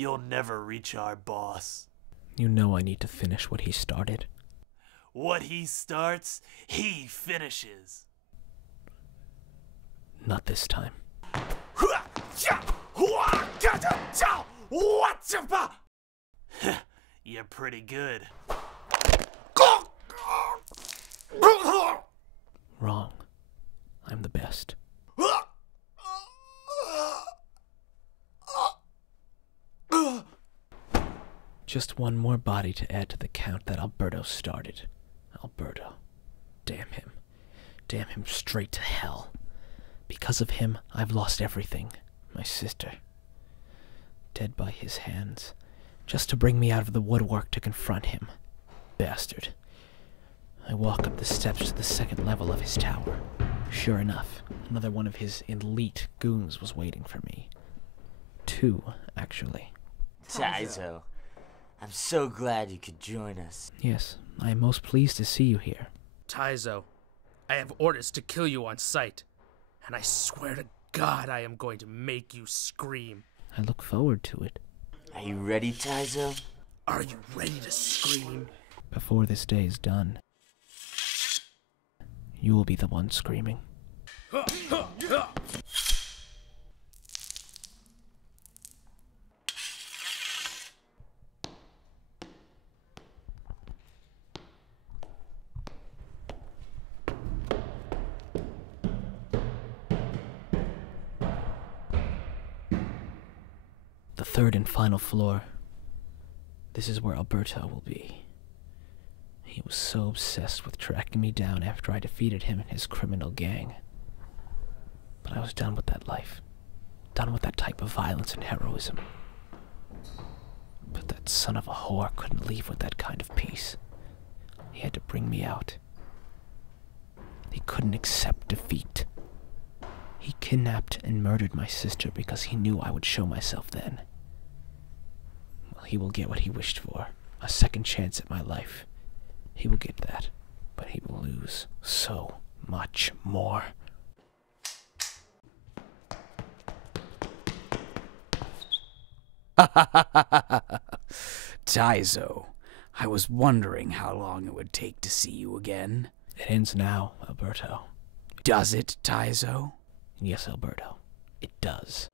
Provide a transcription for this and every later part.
you'll never reach our boss. You know I need to finish what he started. What he starts, he finishes. Not this time. You're pretty good. Wrong. I'm the best. Just one more body to add to the count that Alberto started. Alberto. Damn him. Damn him straight to hell. Because of him, I've lost everything. My sister. Dead by his hands. Just to bring me out of the woodwork to confront him. Bastard. I walk up the steps to the second level of his tower. Sure enough, another one of his elite goons was waiting for me. 2, actually. Taizo, I'm so glad you could join us. Yes, I am most pleased to see you here. Taizo, I have orders to kill you on sight, and I swear to God I am going to make you scream. I look forward to it. Are you ready, Taizo? Are you ready to scream? Before this day is done, you will be the one screaming. The third and final floor. This is where Alberto will be. He was so obsessed with tracking me down after I defeated him and his criminal gang. But I was done with that life. Done with that type of violence and heroism. But that son of a whore couldn't leave with that kind of peace. He had to bring me out. He couldn't accept defeat. He kidnapped and murdered my sister because he knew I would show myself then. Well, he will get what he wished for. A second chance at my life. He will get that, but he will lose so much more. Taizo, I was wondering how long it would take to see you again. It ends now, Alberto. Does it, Taizo? Yes, Alberto. It does.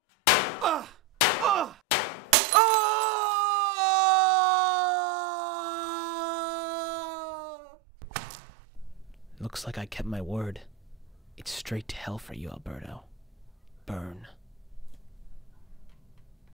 Looks like I kept my word. It's straight to hell for you, Alberto. Burn.